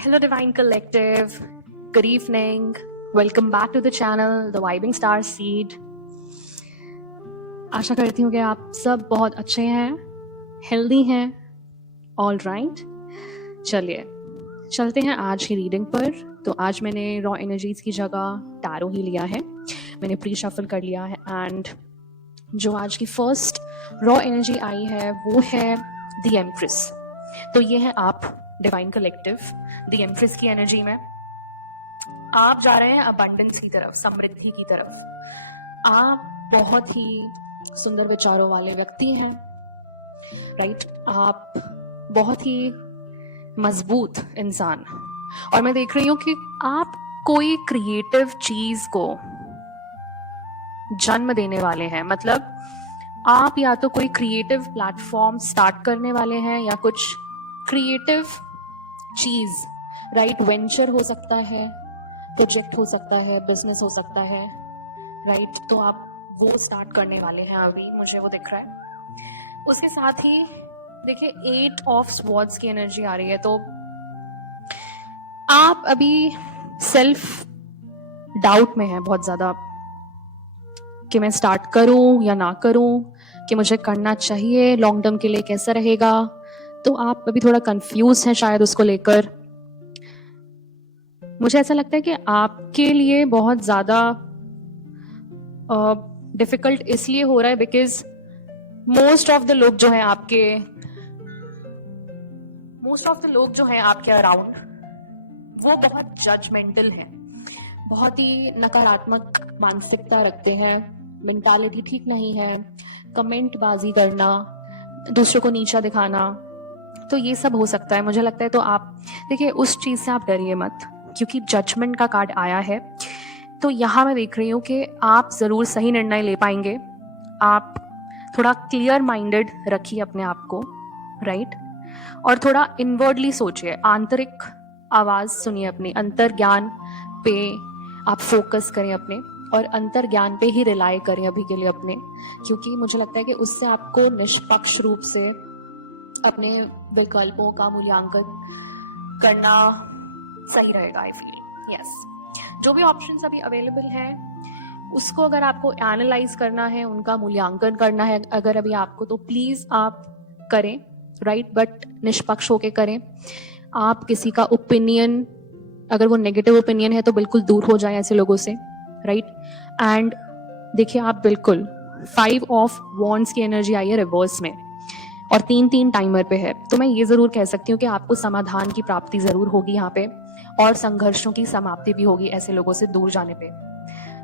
Hello, Divine Collective. Good evening. Welcome back to the channel, The Vibing Star Seed. आशा करती हूँ कि आप सब बहुत अच्छे हैं, हेल्दी हैं, ऑल राइट। चलिए चलते हैं आज की रीडिंग पर। तो आज मैंने रॉ एनर्जीज की जगह टैरो ही लिया है, मैंने प्री शफल कर लिया है। एंड जो आज की फर्स्ट रॉ एनर्जी आई है वो है द एम्प्रेस। तो ये है आप डिवाइन कलेक्टिव, द एम्प्रेस की एनर्जी में आप जा रहे हैं अबंडेंस की तरफ, समृद्धि की तरफ। आप बहुत ही सुंदर विचारों वाले व्यक्ति हैं, राइट। आप बहुत ही मजबूत इंसान, और मैं देख रही हूं कि आप कोई क्रिएटिव चीज को जन्म देने वाले हैं। मतलब आप या तो कोई क्रिएटिव प्लेटफॉर्म स्टार्ट करने वाले हैं या कुछ क्रिएटिव चीज, राइट। वेंचर हो सकता है, प्रोजेक्ट हो सकता है, बिजनेस हो सकता है, राइट। तो आप वो स्टार्ट करने वाले हैं, अभी मुझे वो दिख रहा है। उसके साथ ही देखिए 8 ऑफ स्वॉर्ड्स की एनर्जी आ रही है। तो आप अभी सेल्फ डाउट में हैं बहुत ज्यादा कि मैं स्टार्ट करूं या ना करूं, कि मुझे करना चाहिए, लॉन्ग टर्म के लिए कैसा रहेगा। तो आप अभी थोड़ा कंफ्यूज हैं शायद उसको लेकर। मुझे ऐसा लगता है कि आपके लिए बहुत ज्यादा डिफिकल्ट इसलिए हो रहा है बिकॉज मोस्ट ऑफ द लोग जो है आपके अराउंड वो बहुत जजमेंटल हैं, बहुत ही नकारात्मक मानसिकता रखते हैं, मेंटालिटी ठीक नहीं है, कमेंट बाजी करना, दूसरों को नीचा दिखाना, तो ये सब हो सकता है मुझे लगता है। तो आप देखिए उस चीज से आप डरिए मत, क्योंकि जजमेंट का कार्ड आया है। तो यहाँ मैं देख रही हूँ कि आप जरूर सही निर्णय ले पाएंगे। आप थोड़ा क्लियर माइंडेड रखिए अपने आप को, राइट। और थोड़ा इनवर्डली सोचिए, आंतरिक आवाज सुनिए, अपनी अंतर ज्ञान पे आप फोकस करें अपने, और अंतर ज्ञान पे ही रिलाय करें अभी के लिए अपने, क्योंकि मुझे लगता है कि उससे आपको निष्पक्ष रूप से अपने विकल्पों का मूल्यांकन करना सही रहेगा। आई फील यस, जो भी ऑप्शंस अभी अवेलेबल हैं उसको अगर आपको एनालाइज करना है, उनका मूल्यांकन करना है अगर अभी आपको, तो प्लीज आप करें, राइट। बट निष्पक्ष होके करें। आप किसी का ओपिनियन, अगर वो नेगेटिव ओपिनियन है तो बिल्कुल दूर हो जाए ऐसे लोगों से, राइट। एंड देखिए आप बिल्कुल 5 ऑफ वॉन्ड्स की एनर्जी आई है रिवर्स में, और 3-3 टाइमर पे है। तो मैं ये जरूर कह सकती हूँ कि आपको समाधान की प्राप्ति जरूर होगी यहाँ पे, और संघर्षों की समाप्ति भी होगी ऐसे लोगों से दूर जाने पे,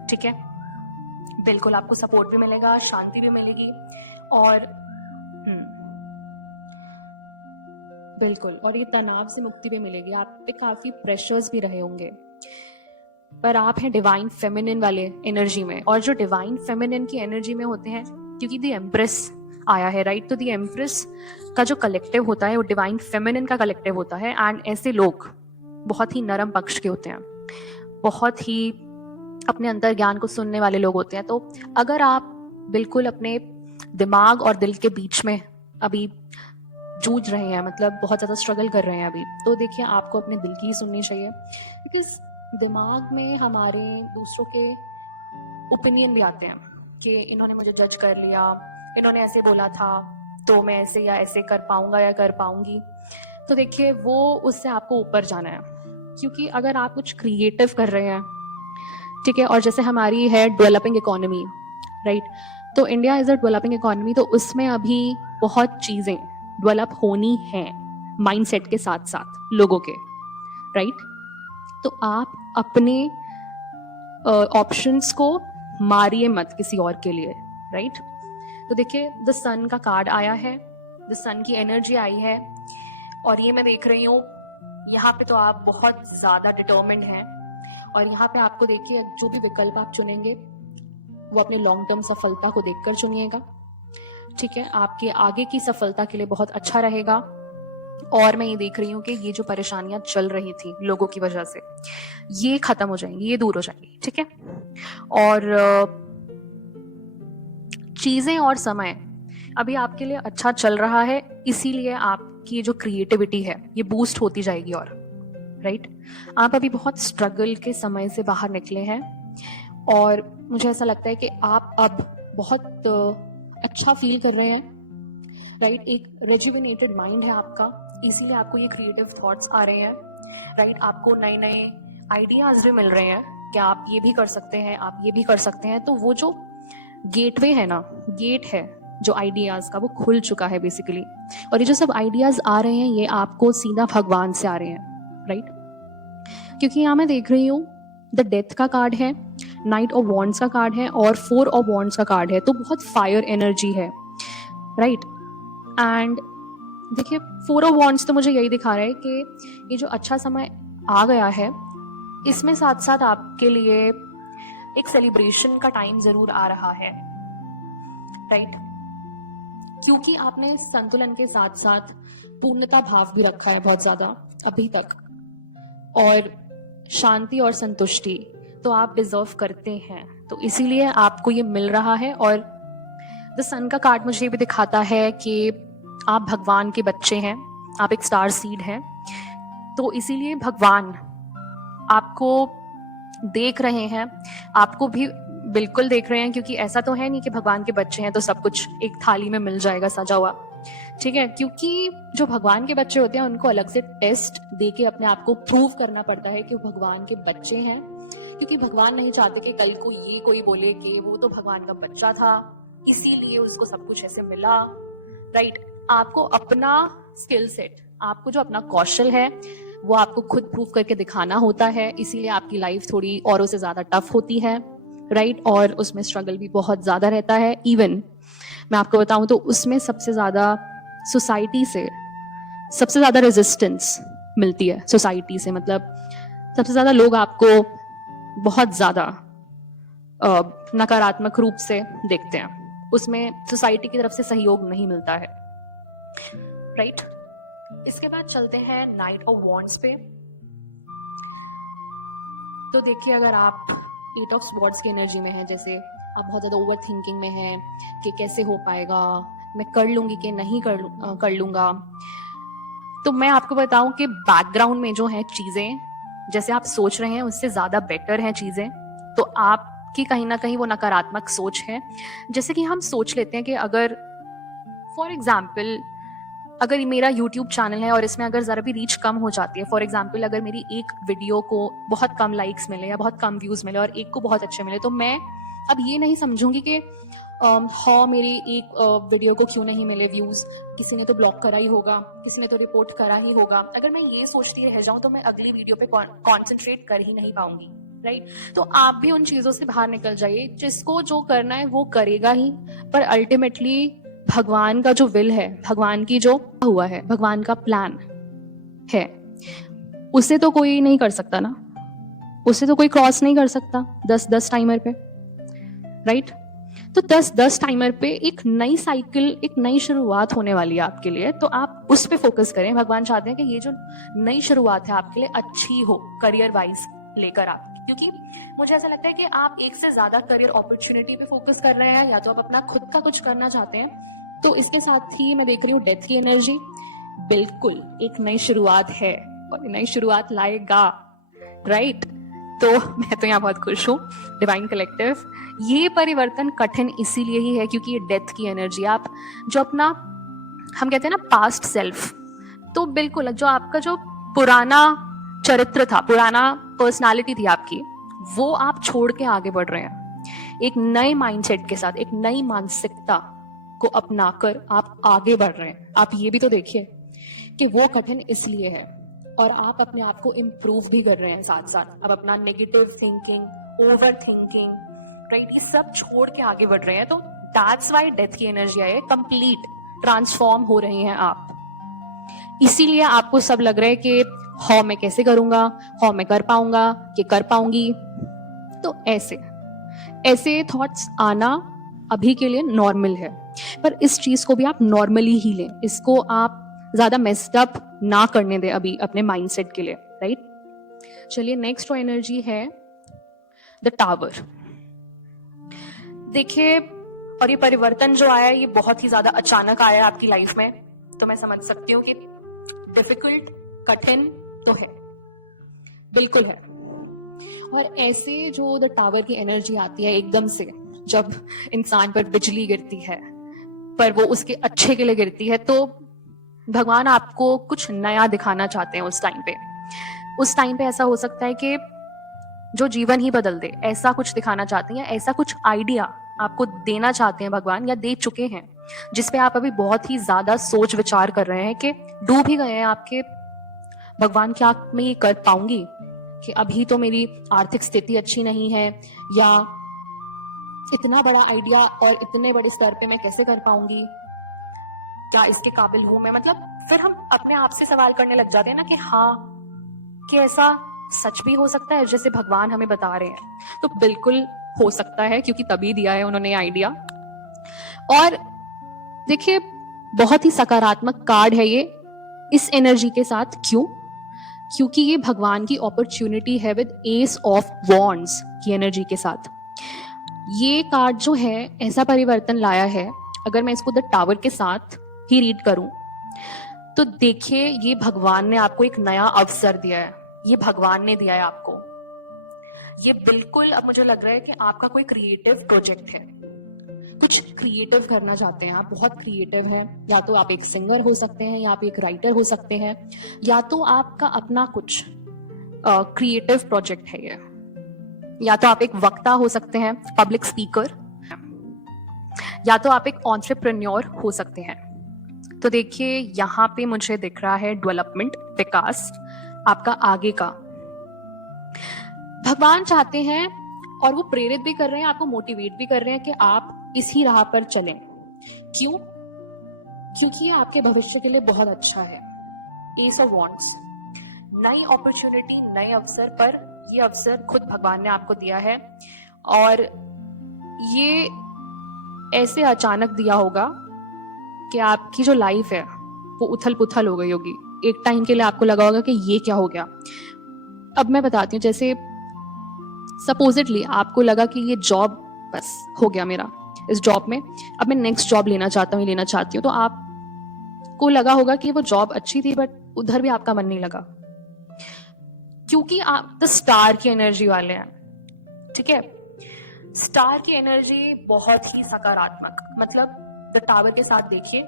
ठीक है। बिल्कुल आपको सपोर्ट भी मिलेगा, शांति भी मिलेगी, और बिल्कुल, और ये तनाव से मुक्ति भी मिलेगी। आप पे काफी प्रेशर्स भी रहे होंगे, पर आप हैं डिवाइन फेमिनिन वाले एनर्जी में, और जो डिवाइन फेमिनिन की एनर्जी में होते हैं, क्योंकि द एम्प्रेस आया है, राइट। तो द एम्प्रेस का जो कलेक्टिव होता है वो डिवाइन फेमिनिन का कलेक्टिव होता है। एंड ऐसे लोग बहुत ही नरम पक्ष के होते हैं, बहुत ही अपने अंतर ज्ञान को सुनने वाले लोग होते हैं। तो अगर आप बिल्कुल अपने दिमाग और दिल के बीच में अभी जूझ रहे हैं, मतलब बहुत ज्यादा स्ट्रगल कर रहे हैं अभी, तो देखिए आपको अपने दिल की ही सुननी चाहिए, बिकॉज दिमाग में हमारे दूसरों के ओपिनियन भी आते हैं कि इन्होंने मुझे जज कर लिया, इन्होंने ऐसे बोला था, तो मैं ऐसे या ऐसे कर पाऊंगा या कर पाऊंगी। तो देखिए वो उससे आपको ऊपर जाना है, क्योंकि अगर आप कुछ क्रिएटिव कर रहे हैं, ठीक है, और जैसे हमारी है डेवलपिंग इकोनॉमी, राइट। तो India is a developing economy, तो उसमें अभी बहुत चीजें डेवलप होनी है माइंडसेट के साथ साथ लोगों के, राइट। तो आप अपने ऑप्शंस को मारिए मत किसी और के लिए, राइट। तो देखिए द सन का कार्ड आया है, द सन की एनर्जी आई है, और ये मैं देख रही हूँ यहाँ पे तो आप बहुत ज्यादा डिटर्मिन्ड हैं, और यहाँ पे आपको देखिए जो भी विकल्प आप चुनेंगे वो अपने लॉन्ग टर्म सफलता को देखकर चुनिएगा, ठीक है। आपके आगे की सफलता के लिए बहुत अच्छा रहेगा। और मैं ये देख रही हूँ कि ये जो परेशानियां चल रही थी लोगों की वजह से, ये खत्म हो जाएंगी, ये दूर हो जाएंगी, ठीक है। और चीजें और समय अभी आपके लिए अच्छा चल रहा है, इसीलिए आपकी जो क्रिएटिविटी है ये बूस्ट होती जाएगी, और राइट। आप अभी बहुत स्ट्रगल के समय से बाहर निकले हैं और मुझे ऐसा लगता है कि आप अब बहुत अच्छा फील कर रहे हैं, राइट। एक रेजुविनेटेड माइंड है आपका, इसीलिए आपको ये क्रिएटिव थॉट्स आ रहे हैं, राइट। आपको नए नए आइडियाज भी मिल रहे हैं कि आप ये भी कर सकते हैं, आप ये भी कर सकते हैं। तो वो जो गेटवे है ना, गेट है जो आइडियाज का, वो खुल चुका है बेसिकली। और ये जो सब आइडियाज आ रहे हैं ये आपको सीधा भगवान से आ रहे हैं, राइट। क्योंकि यहाँ मैं देख रही हूँ द डेथ का कार्ड है, नाइट ऑफ वॉन्ड्स का कार्ड है और 4 ऑफ वॉन्ड्स का कार्ड है। तो बहुत फायर एनर्जी है, राइट। एंड देखिए 4 ऑफ वॉन्ड्स तो मुझे यही दिखा रहा है कि ये जो अच्छा समय आ गया है इसमें साथ साथ आपके लिए एक सेलिब्रेशन का टाइम जरूर आ रहा है, राइट। क्योंकि आपने संतुलन के साथ साथ पूर्णता भाव भी रखा है बहुत ज्यादा अभी तक, और शांति और संतुष्टि तो आप डिजर्व करते हैं, तो इसीलिए आपको ये मिल रहा है। और द सन का कार्ड मुझे ये भी दिखाता है कि आप भगवान के बच्चे हैं, आप एक स्टार सीड हैं। तो इसीलिए भगवान आपको देख रहे हैं, आपको भी बिल्कुल देख रहे हैं, क्योंकि ऐसा तो है नहीं कि भगवान के बच्चे हैं तो सब कुछ एक थाली में मिल जाएगा सजा हुआ, ठीक है। क्योंकि जो भगवान के बच्चे होते हैं उनको अलग से टेस्ट देके अपने आप को प्रूव करना पड़ता है कि वो भगवान के बच्चे हैं, क्योंकि भगवान नहीं चाहते कि कल को ये कोई बोले कि वो तो भगवान का बच्चा था इसीलिए उसको सब कुछ ऐसे मिला, राइट। आपको अपना स्किल सेट, आपको जो अपना कौशल है वो आपको खुद प्रूव करके दिखाना होता है, इसीलिए आपकी लाइफ थोड़ी औरों से ज्यादा टफ होती है, राइट। और उसमें स्ट्रगल भी बहुत ज्यादा रहता है। इवन मैं आपको बताऊं तो उसमें सबसे ज्यादा सोसाइटी से सबसे ज्यादा रेजिस्टेंस मिलती है सोसाइटी से, मतलब सबसे ज्यादा लोग आपको बहुत ज्यादा नकारात्मक रूप से देखते हैं, उसमें सोसाइटी की तरफ से सहयोग नहीं मिलता है, राइट। इसके बाद चलते हैं नाइट ऑफ वॉन्ड्स पे। तो देखिए अगर आप 8 ऑफ स्वॉर्ड्स की एनर्जी में हैं, जैसे आप बहुत ज्यादा ओवर थिंकिंग में हैं कि कैसे हो पाएगा, मैं कर लूंगी कि नहीं कर लूंगा, तो मैं आपको बताऊं कि बैकग्राउंड में जो है चीजें जैसे आप सोच रहे हैं उससे ज्यादा बेटर हैं चीजें। तो आपकी कहीं ना कहीं वो नकारात्मक सोच है। जैसे कि हम सोच लेते हैं कि अगर फॉर एग्जाम्पल अगर मेरा YouTube चैनल है और इसमें अगर जरा भी रीच कम हो जाती है, फॉर एग्जाम्पल अगर मेरी एक वीडियो को बहुत कम लाइक्स मिले या बहुत कम व्यूज मिले और एक को बहुत अच्छे मिले, तो मैं अब ये नहीं समझूंगी कि हाँ मेरी एक वीडियो को क्यों नहीं मिले व्यूज, किसी ने तो ब्लॉक करा ही होगा, किसी ने तो रिपोर्ट करा ही होगा। अगर मैं ये सोचती रह जाऊं तो मैं अगली वीडियो पे कॉन्सेंट्रेट कर ही नहीं पाऊंगी, राइट। तो आप भी उन चीजों से बाहर निकल जाइए, जिसको जो करना है वो करेगा ही, पर अल्टीमेटली भगवान का जो विल है, भगवान की जो हुआ है, भगवान का प्लान है, उसे तो कोई नहीं कर सकता ना, उसे तो कोई क्रॉस नहीं कर सकता 10-10 टाइमर पे, राइट। तो 10-10 टाइमर पे एक नई साइकिल, एक नई शुरुआत होने वाली है आपके लिए, तो आप उस पे फोकस करें। भगवान चाहते हैं कि ये जो नई शुरुआत है आपके लिए अच्छी हो, करियर वाइज लेकर आप, क्योंकि मुझे ऐसा लगता है कि आप एक से ज्यादा करियर अपॉर्चुनिटी पे फोकस कर रहे हैं, या तो आप अपना खुद का कुछ करना चाहते हैं। तो इसके साथ ही मैं देख रही हूँ डेथ की एनर्जी, बिल्कुल एक नई शुरुआत है और नई शुरुआत लाएगा, राइट। तो मैं तो यहाँ बहुत खुश हूँ। डिवाइन कलेक्टिव, ये परिवर्तन कठिन इसीलिए ही है क्योंकि ये डेथ की एनर्जी, आप जो अपना हम कहते हैं ना पास्ट सेल्फ, तो बिल्कुल जो आपका जो पुराना चरित्र था, पुराना पर्सनालिटी थी आपकी, वो आप छोड़ के आगे बढ़ रहे हैं एक नए माइंडसेट के साथ, एक नई मानसिकता को अपनाकर आप आगे बढ़ रहे हैं। आप ये भी तो देखिए कि वो कठिन इसलिए है, और आप अपने आप को इम्प्रूव भी कर रहे हैं साथ साथ। अब अपना negative thinking, over thinking, right, ये सब छोड़ के आगे बढ़ रहे हैं। तो दैट्स वाई डेथ की एनर्जी आई है, कंप्लीट ट्रांसफॉर्म हो रहे हैं आप। इसीलिए आपको सब लग रहा है कि हाँ मैं कैसे करूंगा, हाँ मैं कर पाऊंगा, कि कर पाऊंगी। तो ऐसे थॉट्स आना अभी के लिए नॉर्मल है, पर इस चीज को भी आप नॉर्मली ही लें, इसको आप ज्यादा मेस्ड अप ना करने दें अभी अपने माइंडसेट के लिए, राइट। चलिए नेक्स्ट एनर्जी है द टावर। देखिए, और ये परिवर्तन जो आया है ये बहुत ही ज्यादा अचानक आया है आपकी लाइफ में, तो मैं समझ सकती हूँ कि डिफिकल्ट, कठिन तो है, बिल्कुल है। और ऐसे जो द टावर की एनर्जी आती है एकदम से, जब इंसान पर बिजली गिरती है, पर वो उसके अच्छे के लिए गिरती है, तो भगवान आपको कुछ नया दिखाना चाहते हैं उस टाइम पे। उस टाइम पे ऐसा हो सकता है कि जो जीवन ही बदल दे, ऐसा कुछ दिखाना चाहते हैं, ऐसा कुछ आइडिया आपको देना चाहते हैं भगवान, या दे चुके हैं, जिसपे आप अभी बहुत ही ज्यादा सोच विचार कर रहे हैं कि डूब ही गए हैं आपके, भगवान क्या मैं ये कर पाऊंगी, कि अभी तो मेरी आर्थिक स्थिति अच्छी नहीं है, या इतना बड़ा आइडिया और इतने बड़े स्तर पे मैं कैसे कर पाऊंगी, क्या इसके काबिल हूं मैं। मतलब फिर हम अपने आप से सवाल करने लग जाते हैं ना कि हाँ, कि ऐसा सच भी हो सकता है जैसे भगवान हमें बता रहे हैं। तो बिल्कुल हो सकता है, क्योंकि तभी दिया है उन्होंने आइडिया। और देखिए, बहुत ही सकारात्मक कार्ड है ये इस एनर्जी के साथ। क्यों? क्योंकि ये भगवान की अपॉर्चुनिटी है विद एस ऑफ वॉन्ड्स की एनर्जी के साथ। ये कार्ड जो है ऐसा परिवर्तन लाया है, अगर मैं इसको द टावर के साथ ही रीड करूं, तो देखिए ये भगवान ने आपको एक नया अवसर दिया है, ये भगवान ने दिया है आपको। ये बिल्कुल अब मुझे लग रहा है कि आपका कोई क्रिएटिव प्रोजेक्ट है, कुछ क्रिएटिव करना चाहते हैं आप, बहुत क्रिएटिव है। या तो आप एक सिंगर हो सकते हैं, या आप एक राइटर हो सकते हैं, या तो आपका अपना कुछ क्रिएटिव प्रोजेक्ट है ये, या तो आप एक वक्ता हो सकते हैं, पब्लिक स्पीकर, या तो आप एक एंटरप्रेन्योर हो सकते हैं। तो देखिए यहाँ पे मुझे दिख रहा है डेवलपमेंट, विकास, आपका आगे का। भगवान चाहते हैं और वो प्रेरित भी कर रहे हैं, आपको मोटिवेट भी कर रहे हैं कि आप इसी राह पर चलें। क्यों? क्योंकि ये आपके भविष्य के लिए बहुत अच्छा है। एस ऑफ वॉन्ड्स, नई अपॉर्चुनिटी, नए अवसर, पर ये अवसर खुद भगवान ने आपको दिया है। और ये ऐसे अचानक दिया होगा कि आपकी जो लाइफ है वो उथल पुथल हो गई होगी। एक टाइम के लिए आपको लगा होगा कि ये क्या हो गया। अब मैं बताती हूँ, जैसे सपोजिटली आपको लगा कि ये जॉब बस हो गया मेरा, इस जॉब में अब मैं नेक्स्ट जॉब लेना चाहता हूँ, लेना चाहती हूँ, तो आपको लगा होगा कि वो जॉब अच्छी थी, बट उधर भी आपका मन नहीं लगा, क्योंकि आप द स्टार की एनर्जी वाले हैं। ठीक है, स्टार की एनर्जी बहुत ही सकारात्मक, मतलब द टावर के साथ देखिए,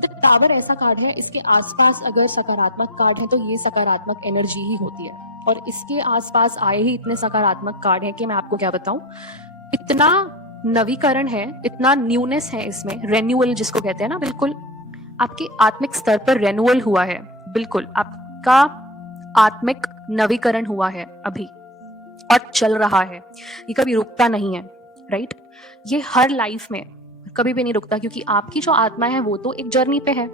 द टावर ऐसा कार्ड है, इसके आसपास अगर सकारात्मक कार्ड है तो ये सकारात्मक एनर्जी ही होती है। और इसके आसपास आए ही इतने सकारात्मक कार्ड हैं कि मैं आपको क्या बताऊं, इतना नवीकरण है, इतना न्यूनेस है इसमें, रेन्यूअल जिसको कहते हैं ना, बिल्कुल आपके आत्मिक स्तर पर रेन्यूअल हुआ है, बिल्कुल आपका आत्मिक नवीकरण हुआ है अभी, और चल रहा है, ये कभी रुकता नहीं है। राइट, ये हर लाइफ में कभी भी नहीं रुकता, क्योंकि आपकी जो आत्मा है वो तो एक जर्नी पे है।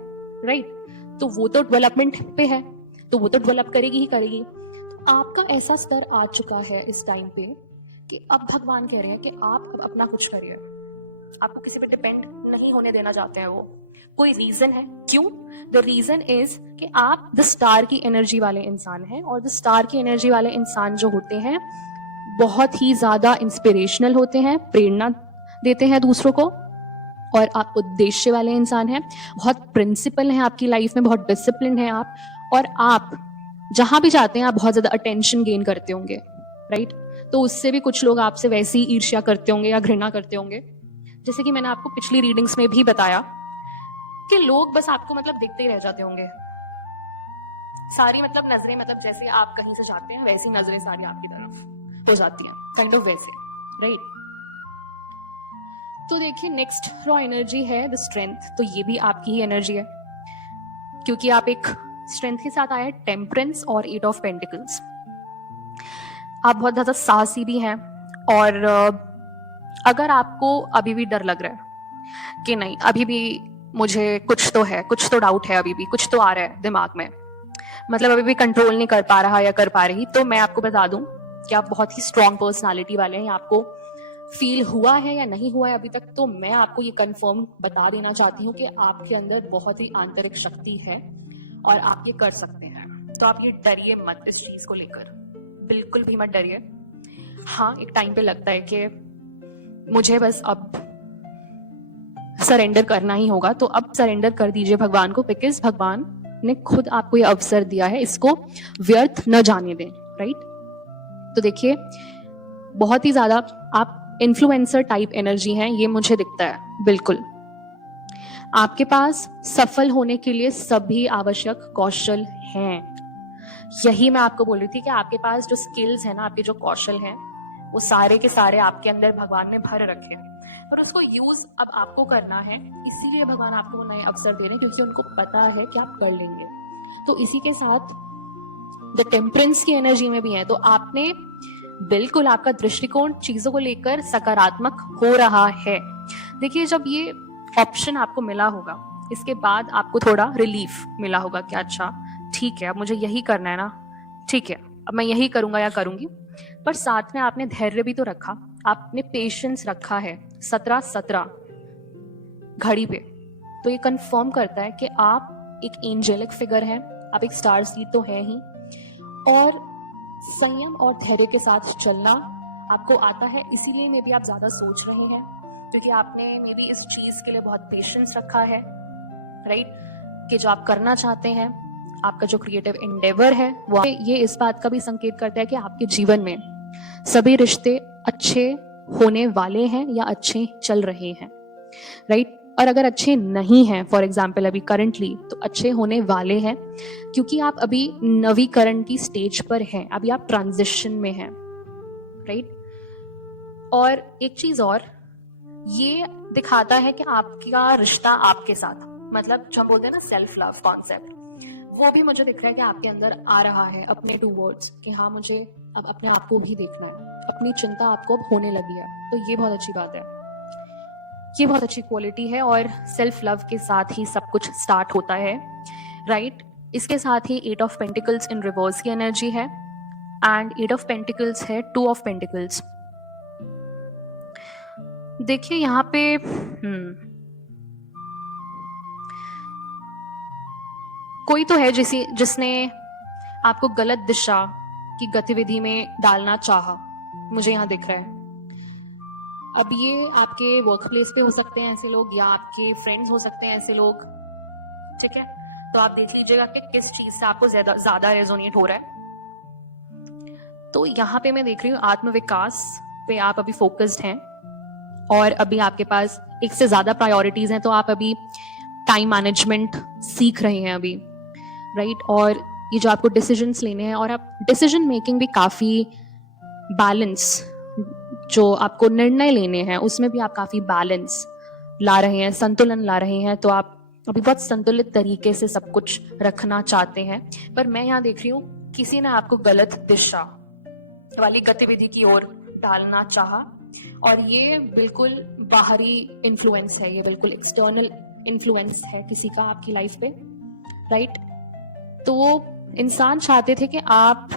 राइट, तो वो तो डेवलपमेंट पे है, तो वो तो डेवलप करेगी ही करेगी। तो आपका ऐसा स्तर आ चुका है इस टाइम पे कि अब भगवान कह रहे हैं कि आप अब अपना कुछ करिए, आपको किसी पे डिपेंड नहीं होने देना चाहते हैं वो। कोई रीजन है क्यों? द रीजन इज कि आप द स्टार की एनर्जी वाले इंसान हैं, और द स्टार की एनर्जी वाले इंसान जो होते हैं बहुत ही ज्यादा इंस्पिरेशनल होते हैं, प्रेरणा देते हैं दूसरों को, और आप उद्देश्य वाले इंसान हैं, बहुत प्रिंसिपल हैं आपकी लाइफ में, बहुत डिसिप्लिन है आप, और आप जहां भी जाते हैं आप बहुत ज्यादा अटेंशन गेन करते होंगे। राइट, तो उससे भी कुछ लोग आपसे वैसी ईर्ष्या करते होंगे या घृणा करते होंगे, जैसे कि मैंने आपको पिछली रीडिंग्स में भी बताया कि लोग बस आपको मतलब देखते ही रह जाते होंगे, सारी मतलब नजरें, मतलब जैसे आप कहीं से जाते हैं वैसी नजरें सारी आपकी तरफ हो जाती हैं, काइंड ऑफ वैसे। राइट, तो देखिए नेक्स्ट रॉ एनर्जी है द स्ट्रेंथ, तो ये भी आपकी ही एनर्जी है, क्योंकि आप एक स्ट्रेंथ के साथ आए हैं, टेम्परेंस और 8 ऑफ पेंटिकल्स। आप बहुत ज्यादा साहसी भी हैं, और अगर आपको अभी भी डर लग रहा है कि नहीं, अभी भी मुझे कुछ तो है, कुछ तो डाउट है, अभी भी कुछ तो आ रहा है दिमाग में, मतलब अभी भी कंट्रोल नहीं कर पा रहा या कर पा रही, तो मैं आपको बता दूं कि आप बहुत ही स्ट्रॉन्ग पर्सनालिटी वाले हैं। आपको फील हुआ है या नहीं हुआ है अभी तक, तो मैं आपको ये कंफर्म बता देना चाहती हूँ कि आपके अंदर बहुत ही आंतरिक शक्ति है और आप ये कर सकते हैं। तो आप ये डरिए मत इस चीज को लेकर, बिल्कुल भी मत डरिए। हाँ, एक टाइम पे लगता है कि मुझे बस अब सरेंडर करना ही होगा, तो अब सरेंडर कर दीजिए भगवान को, बिकॉज भगवान ने खुद आपको ये अवसर दिया है, इसको व्यर्थ न जाने दें। राइट? तो देखिए, बहुत ही ज्यादा आप इन्फ्लुएंसर टाइप एनर्जी हैं, ये मुझे दिखता है। बिल्कुल आपके पास सफल होने के लिए सभी आवश्यक कौशल हैं। यही मैं आपको बोल रही थी कि आपके पास जो स्किल्स है ना, आपके जो कौशल हैं, वो सारे के सारे आपके अंदर भगवान ने भर रखे हैं, पर उसको यूज अब आपको करना है। इसीलिए भगवान आपको नए अवसर दे रहे हैं, क्योंकि उनको पता है कि आप कर लेंगे। तो इसी के साथ द टेम्परेंस की एनर्जी में भी है, तो आपने बिल्कुल, आपका दृष्टिकोण चीजों को लेकर सकारात्मक हो रहा है। देखिए, जब ये ऑप्शन आपको मिला होगा, इसके बाद आपको थोड़ा रिलीफ मिला होगा कि अच्छा ठीक है, अब मुझे यही करना है ना, ठीक है, अब मैं यही करूंगा या करूंगी। पर साथ में आपने धैर्य भी तो रखा, आपने पेशेंस रखा है 17-17 घड़ी पे। तो ये कंफर्म करता है कि आप एक एंजेलिक फिगर हैं, आप एक स्टार सीड तो है ही, और संयम और धैर्य के साथ चलना आपको आता है। इसीलिए मे बी आप ज्यादा सोच रहे हैं, क्योंकि आपने मे बी इस चीज के लिए बहुत पेशेंस रखा है, राइट? कि जो आप करना चाहते हैं, आपका जो क्रिएटिव एंडेवर है, वो ये इस बात का भी संकेत करता है कि आपके जीवन में सभी रिश्ते अच्छे होने वाले हैं या अच्छे चल रहे हैं, राइट? और अगर अच्छे नहीं हैं, फॉर एग्जाम्पल अभी करंटली, तो अच्छे होने वाले हैं, क्योंकि आप अभी नवीकरण की स्टेज पर हैं, अभी आप ट्रांजिशन में हैं, राइट? और एक चीज और, ये दिखाता है कि आपका रिश्ता आपके साथ, मतलब जो हम बोलते हैं ना सेल्फ लव कॉन्सेप्ट, वो भी मुझे दिख रहा है कि आपके अंदर आ रहा है अपने टूवर्ड्स, कि हाँ मुझे अब अपने आप को भी देखना है, अपनी चिंता आपको अब होने लगी है। तो ये बहुत अच्छी बात है, ये बहुत अच्छी क्वालिटी है, और सेल्फ लव के साथ ही सब कुछ स्टार्ट होता है, राइट? इसके साथ ही 8 ऑफ पेंटिकल्स इन रिवर्स की एनर्जी है, एंड 8 ऑफ पेंटिकल्स है 2 ऑफ पेंटिकल्स। देखिए यहाँ पे कोई तो है जिसने आपको गलत दिशा की गतिविधि में डालना चाहा, मुझे यहाँ दिख रहा है। अब ये आपके वर्क प्लेस पे हो सकते हैं ऐसे लोग, या आपके फ्रेंड्स हो सकते हैं ऐसे लोग, ठीक है? तो आप देख लीजिएगा कि किस चीज से आपको ज्यादा रेजोनेट हो रहा है। तो यहाँ पे मैं देख रही हूँ आत्मविकास पे आप अभी फोकस्ड हैं, और अभी आपके पास एक से ज्यादा प्रायोरिटीज हैं, तो आप अभी टाइम मैनेजमेंट सीख रहे हैं अभी, राइट? और ये जो आपको डिसीजंस लेने हैं, और आप डिसीजन मेकिंग भी काफी बैलेंस, जो आपको निर्णय लेने हैं उसमें भी आप काफी बैलेंस ला रहे हैं, संतुलन ला रहे हैं। तो आप अभी बहुत संतुलित तरीके से सब कुछ रखना चाहते हैं। पर मैं यहाँ देख रही हूँ किसी ने आपको गलत दिशा वाली गतिविधि की ओर डालना चाहा, और ये बिल्कुल बाहरी इन्फ्लुएंस है, ये बिल्कुल एक्सटर्नल इन्फ्लुएंस है किसी का आपकी लाइफ पे, राइट? तो वो इंसान चाहते थे कि आप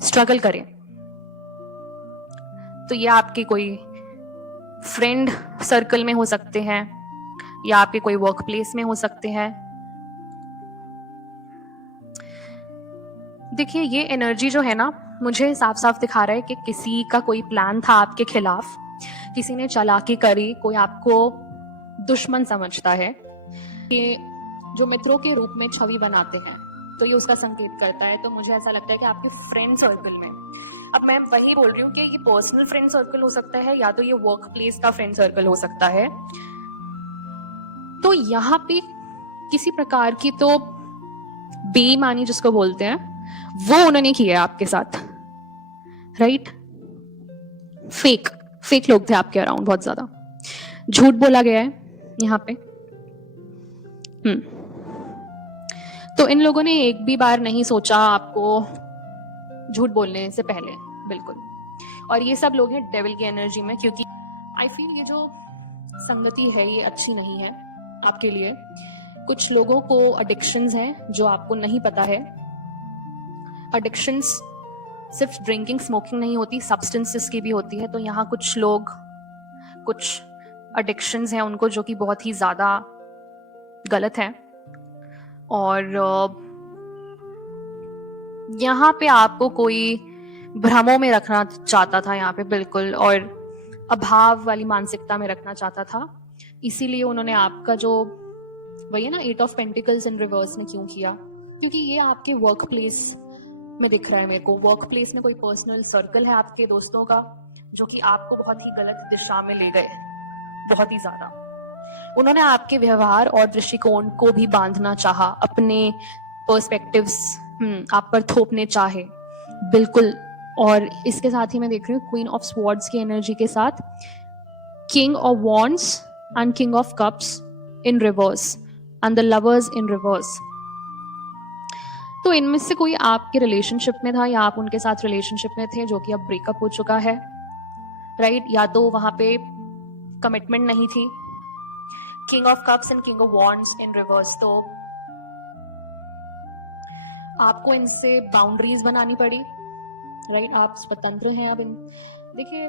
स्ट्रगल करें। तो ये आपके कोई फ्रेंड सर्कल में हो सकते हैं, या आपके कोई वर्क प्लेस में हो सकते हैं। देखिए, ये एनर्जी जो है ना, मुझे साफ साफ दिखा रहा है कि किसी का कोई प्लान था आपके खिलाफ, किसी ने चालाकी करी, कोई आपको दुश्मन समझता है, कि जो मित्रों के रूप में छवि बनाते हैं, तो ये उसका संकेत करता है। तो मुझे ऐसा लगता है कि आपके फ्रेंड सर्कल में, अब मैं वही बोल रही हूँ कि ये पर्सनल फ्रेंड सर्कल हो सकता है, या तो ये वर्क प्लेस का फ्रेंड सर्कल हो सकता है। तो यहाँ पे किसी प्रकार की तो बेईमानी जिसको बोलते हैं, वो उन्होंने किया है आपके साथ, राइट? फेक लोग थे आपके अराउंड, बहुत ज्यादा झूठ बोला गया है यहाँ पे। तो इन लोगों ने एक भी बार नहीं सोचा आपको झूठ बोलने से पहले, बिल्कुल। और ये सब लोग हैं डेविल की एनर्जी में, क्योंकि आई फील ये जो संगति है ये अच्छी नहीं है आपके लिए। कुछ लोगों को एडिक्शंस हैं जो आपको नहीं पता है। एडिक्शंस सिर्फ ड्रिंकिंग स्मोकिंग नहीं होती, सब्सटेंसेस की भी होती है। तो यहाँ कुछ लोग, कुछ एडिक्शंस हैं उनको, जो कि बहुत ही ज्यादा गलत है, और यहाँ पे आपको कोई भ्रमों में रखना चाहता था यहाँ पे, बिल्कुल, और अभाव वाली मानसिकता में रखना चाहता था। इसीलिए उन्होंने आपका जो वही है ना 8 ऑफ पेंटिकल्स इन रिवर्स ने क्यों किया, क्योंकि ये आपके वर्क प्लेस में दिख रहा है मेरे को। वर्क प्लेस में कोई पर्सनल सर्कल है आपके दोस्तों का जो कि आपको बहुत ही गलत दिशा में ले गए, बहुत ही ज्यादा। उन्होंने आपके व्यवहार और दृष्टिकोण को भी बांधना चाहा, अपने पर्सपेक्टिव्स आप पर थोपने चाहे, बिल्कुल। और इसके साथ ही मैं देख रही हूँ क्वीन ऑफ स्वॉर्ड्स की एनर्जी के साथ king of wands and king of cups in reverse and the lovers in reverse. तो इनमें से कोई आपके रिलेशनशिप में था या आप उनके साथ रिलेशनशिप में थे जो कि अब ब्रेकअप हो चुका है, राइट? या तो वहां पे कमिटमेंट नहीं थी। King of cups and king of wands in reverse, तो आपको इनसे बाउंड्रीज बनानी पड़ी, राइट? आप स्वतंत्र हैं अब। देखिए,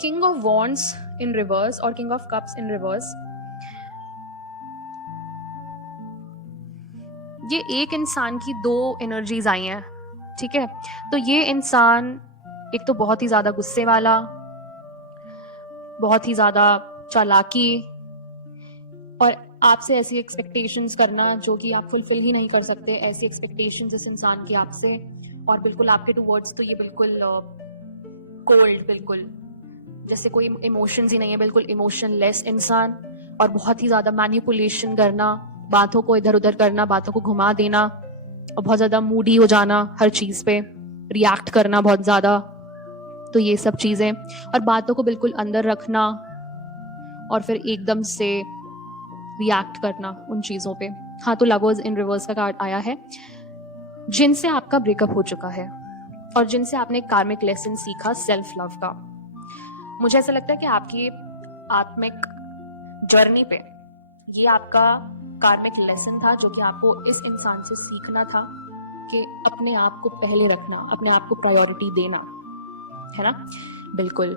king of wands in reverse और king of cups in reverse, ये एक इंसान की दो एनर्जीज आई हैं, ठीक है? तो ये इंसान एक तो बहुत ही ज्यादा गुस्से वाला, बहुत ही ज्यादा चालाकी, और आपसे ऐसी एक्सपेक्टेशंस करना जो कि आप फुलफिल ही नहीं कर सकते, ऐसी एक्सपेक्टेशंस इस इंसान की आपसे, और बिल्कुल आपके टुवर्ड्स तो ये बिल्कुल कोल्ड, बिल्कुल जैसे कोई इमोशंस ही नहीं है, बिल्कुल इमोशनलेस इंसान। और बहुत ही ज्यादा मैनिपुलेशन करना, बातों को इधर उधर करना, बातों को घुमा देना, और बहुत ज्यादा मूडी हो जाना, हर चीज पे रिएक्ट करना बहुत ज्यादा। तो ये सब चीजें, और बातों को बिल्कुल अंदर रखना और फिर एकदम से रिएक्ट करना उन चीजों पे। हाँ, तो लवर्स इन रिवर्स का कार्ड आया है, जिनसे आपका ब्रेकअप हो चुका है और जिनसे आपने कार्मिक लेसन सीखा सेल्फ लव का। मुझे ऐसा लगता है कि आपकी आत्मिक जर्नी पे ये आपका कार्मिक लेसन था जो कि आपको इस इंसान से सीखना था कि अपने आप को पहले रखना, अपने आप को प्रायोरिटी देना, है ना? बिल्कुल।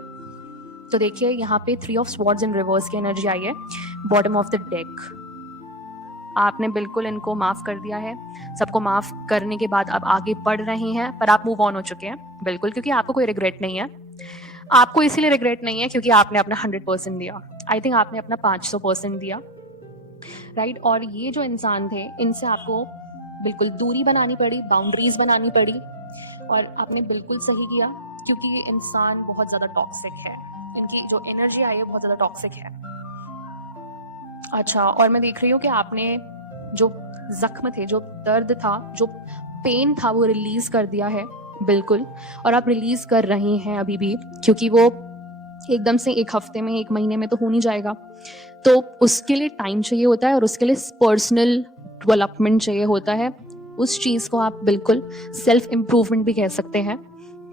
तो देखिए, यहाँ पे 3 ऑफ स्वॉर्ड्स इन रिवर्स की एनर्जी आई है, बॉटम ऑफ द डेक। आपने बिल्कुल इनको माफ कर दिया है। सबको माफ करने के बाद आप आगे बढ़ रहे हैं, पर आप मूव ऑन हो चुके हैं, बिल्कुल, क्योंकि आपको कोई रिग्रेट नहीं है। आपको इसीलिए रिग्रेट नहीं है क्योंकि आपने अपना 100% दिया। आई थिंक आपने अपना 500% दिया, राइट? और ये जो इंसान थे, इनसे आपको बिल्कुल दूरी बनानी पड़ी, बाउंड्रीज बनानी पड़ी, और आपने बिल्कुल सही किया क्योंकि ये इंसान बहुत ज्यादा टॉक्सिक है। इनकी जो एनर्जी आई है बहुत ज्यादा टॉक्सिक है। अच्छा, और मैं देख रही हूँ कि आपने जो जख्म थे, जो दर्द था, जो पेन था, वो रिलीज कर दिया है, बिल्कुल। और आप रिलीज कर रही हैं अभी भी, क्योंकि वो एकदम से 1 हफ्ते में, 1 महीने में तो हो नहीं जाएगा। तो उसके लिए टाइम चाहिए होता है और उसके लिए पर्सनल डेवलपमेंट चाहिए होता है। उस चीज को आप बिल्कुल सेल्फ इम्प्रूवमेंट भी कह सकते हैं।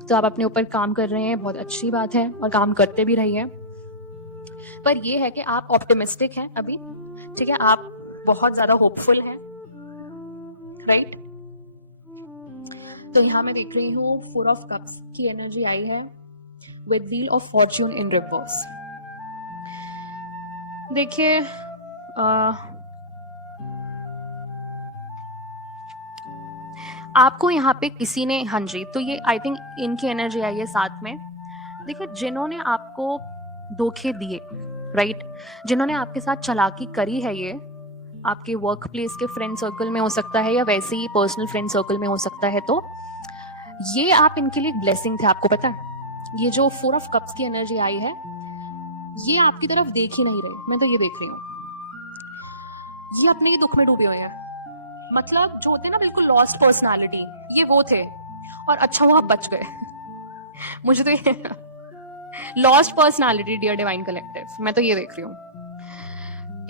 तो आप अपने ऊपर काम कर रहे हैं, बहुत अच्छी बात है, और काम करते भी रहिए। पर यह है कि आप ऑप्टिमिस्टिक हैं अभी, ठीक है? आप बहुत ज्यादा होपफुल हैं, राइट? तो यहां मैं देख रही हूँ 4 ऑफ कप्स की एनर्जी आई है with wheel of Fortune in reverse. देखिए, आपको यहाँ पे किसी ने, हाँ जी, तो ये आई थिंक इनकी एनर्जी आई है साथ में। देखिए, जिन्होंने आपको धोखे दिए, राइट, जिन्होंने आपके साथ चालाकी करी है, ये आपके वर्क प्लेस के फ्रेंड सर्कल में हो सकता है या वैसे ही पर्सनल फ्रेंड सर्कल में हो सकता है, तो ये आप इनके लिए ब्लेसिंग थे। आपको पता है, ये जो 4 ऑफ कप्स की एनर्जी आई है, ये आपकी तरफ देख ही नहीं रहे। मैं तो ये देख रही हूँ, ये अपने ही दुख में डूबे हुए हैं। मतलब जो होते हैं ना बिल्कुल लॉस्ट पर्सनालिटी, ये वो थे। और अच्छा वो आप बच गए। मुझे तो ये lost personality, dear divine collective, मैं तो ये देख रही हूँ।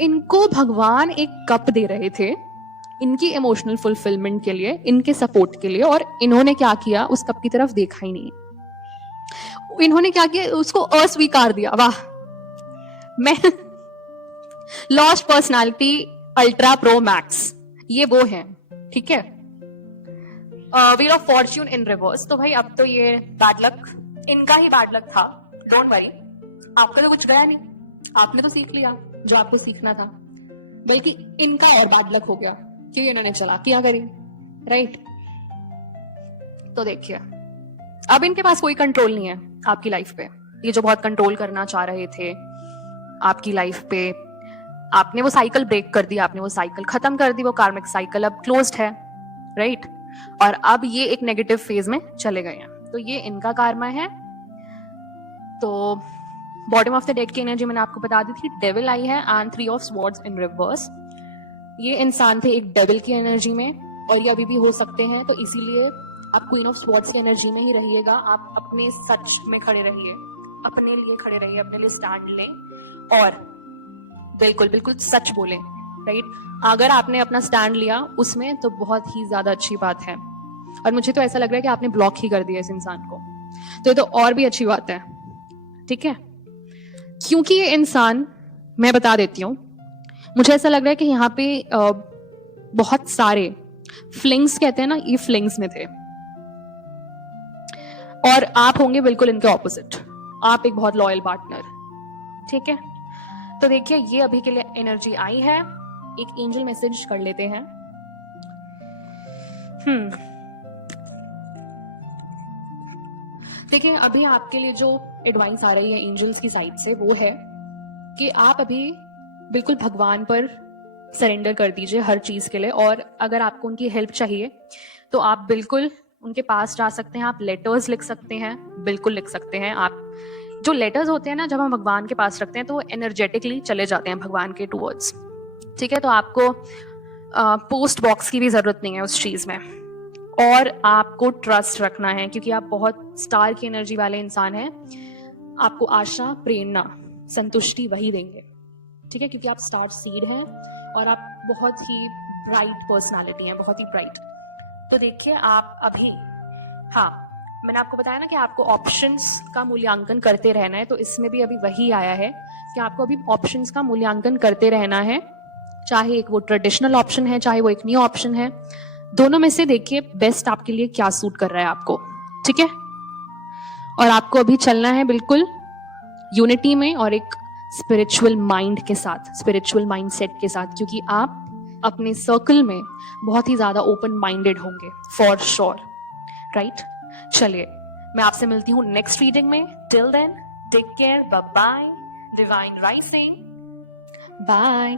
इनको भगवान एक कप दे रहे थे इनकी इमोशनल फुलफिलमेंट के लिए, इनके सपोर्ट के लिए, और इन्होंने क्या किया, उस कप की तरफ देखा ही नहीं। इन्होंने क्या किया, उसको अस्वीकार दिया। वाह! मैं lost personality ultra pro max, ये वो है, ठीक है? Wheel of Fortune in reverse. तो भाई अब तो ये बैड लक, इनका ही बैड लक था, डोंट वरी। आपका तो कुछ गया नहीं, आपने तो सीख लिया जो आपको सीखना था, बल्कि इनका और बैड लक हो गया क्योंकि इन्होंने चालाकियां करी, राइट? तो देखिए, अब इनके पास कोई कंट्रोल नहीं है आपकी लाइफ पे। ये जो बहुत कंट्रोल करना चाह रहे थे आपकी लाइफ पे, आपने वो साइकिल ब्रेक कर दी, आपने वो साइकिल खत्म कर दी, वो कार्मिक साइकिल अब क्लोज्ड है, राइट? और अब ये एक नेगेटिव फेज में चले गए हैं, तो ये इनका कार्मा है। तो बॉटम ऑफ द डेक की एनर्जी मैंने आपको बता दी थी, डेविल आई है and 3 of swords in reverse. ये इंसान थे एक डेविल की एनर्जी में, और ये अभी भी हो सकते हैं, तो इसीलिए आप क्वीन ऑफ स्वॉर्ड्स की एनर्जी में ही रहिएगा। आप अपने सच में खड़े रहिए, अपने लिए खड़े रहिए, अपने लिए स्टैंड लें और बिल्कुल बिल्कुल सच बोलें, राइट? अगर आपने अपना स्टैंड लिया उसमें तो बहुत ही ज्यादा अच्छी बात है, और मुझे तो ऐसा लग रहा है कि आपने ब्लॉक ही कर दिया इस इंसान को, तो ये तो और भी अच्छी बात है, ठीक है? क्योंकि ये इंसान, मैं बता देती हूँ, मुझे ऐसा लग रहा है कि यहाँ पे बहुत सारे फ्लिंग्स कहते हैं ना, ये फ्लिंग्स में थे, और आप होंगे बिल्कुल इनके ऑपोजिट। आप एक बहुत लॉयल पार्टनर, ठीक है? तो देखिए, ये अभी के लिए एनर्जी आई है। एक एंजल मैसेज कर लेते हैं। देखिए, अभी आपके लिए जो एडवाइस आ रही है एंजल्स की साइड से, वो है कि आप अभी बिल्कुल भगवान पर सरेंडर कर दीजिए हर चीज के लिए, और अगर आपको उनकी हेल्प चाहिए तो आप बिल्कुल उनके पास जा सकते हैं। आप लेटर्स लिख सकते हैं, बिल्कुल लिख सकते हैं। आप जो लेटर्स होते हैं ना, जब हम भगवान के पास रखते हैं तो वो एनर्जेटिकली चले जाते हैं भगवान के टूवर्ड्स, ठीक है? तो आपको पोस्ट बॉक्स की भी जरूरत नहीं है उस चीज में, और आपको ट्रस्ट रखना है, क्योंकि आप बहुत स्टार की एनर्जी वाले इंसान हैं। आपको आशा, प्रेरणा, संतुष्टि वही देंगे, ठीक है? क्योंकि आप स्टार सीड हैं और आप बहुत ही ब्राइट पर्सनालिटी हैं, बहुत ही ब्राइट। तो देखिए, आप अभी, हाँ, मैंने आपको बताया ना कि आपको ऑप्शंस का मूल्यांकन करते रहना है, तो इसमें भी अभी वही आया है कि आपको अभी ऑप्शंस का मूल्यांकन करते रहना है, चाहे एक वो ट्रेडिशनल ऑप्शन है, चाहे वो एक न्यू ऑप्शन है। दोनों में से देखिए बेस्ट आपके लिए क्या सूट कर रहा है आपको, ठीक है? और आपको अभी चलना है बिल्कुल यूनिटी में और एक स्पिरिचुअल माइंड के साथ, स्पिरिचुअल माइंडसेट के साथ, क्योंकि आप अपने सर्कल में बहुत ही ज्यादा ओपन माइंडेड होंगे, फॉर श्योर, राइट? चलिए, मैं आपसे मिलती हूँ नेक्स्ट रीडिंग में। Till then, take care, bye bye, divine rising, bye.